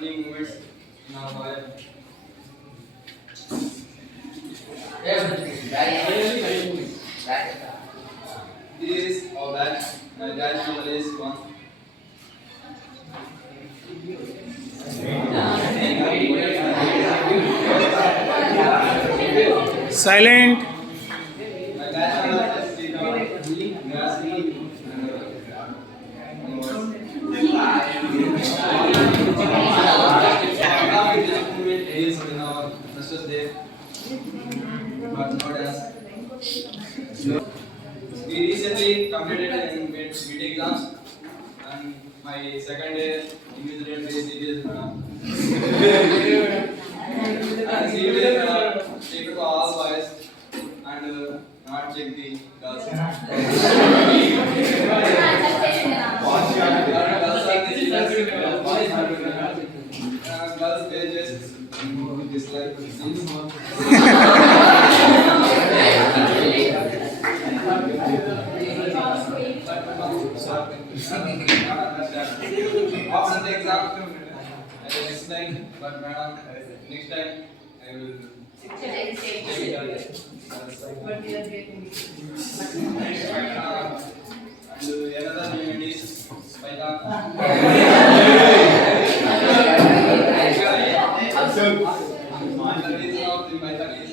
funny moments in our life. This is our batch. My batch number is 1. Silent. My batch number is 3. We are seeing is in our freshers day, but not as. We recently completed in mid exams, and my second day individual very serious. And serious take to all boys and not check the girls. Girls they just dislike things. After the exam, I will explain, but madam, next time I will check it out. And another moment is Python. The reason of the Python is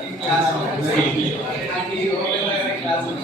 in classroom and he open classroom.